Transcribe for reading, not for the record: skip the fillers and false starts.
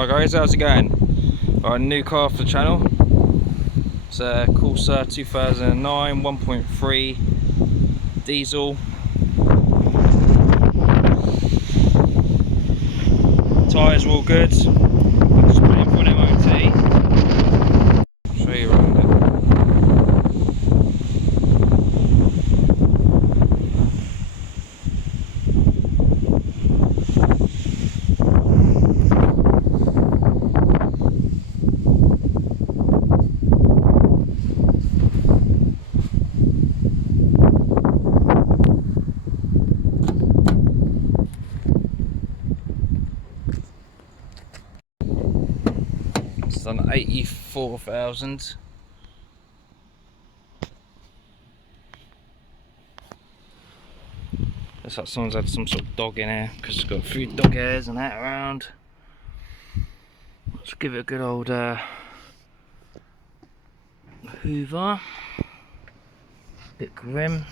Hi guys, how's it going? Alright, new car for the channel. It's a Corsa 2009 1.3 diesel. Tyres are all good. Just waiting for an MOT. Show you around it. It's done 84,000. Looks like someone's had some sort of dog in here because it's got a few dog hairs and that around. Let's give it a good old hoover. Bit grim.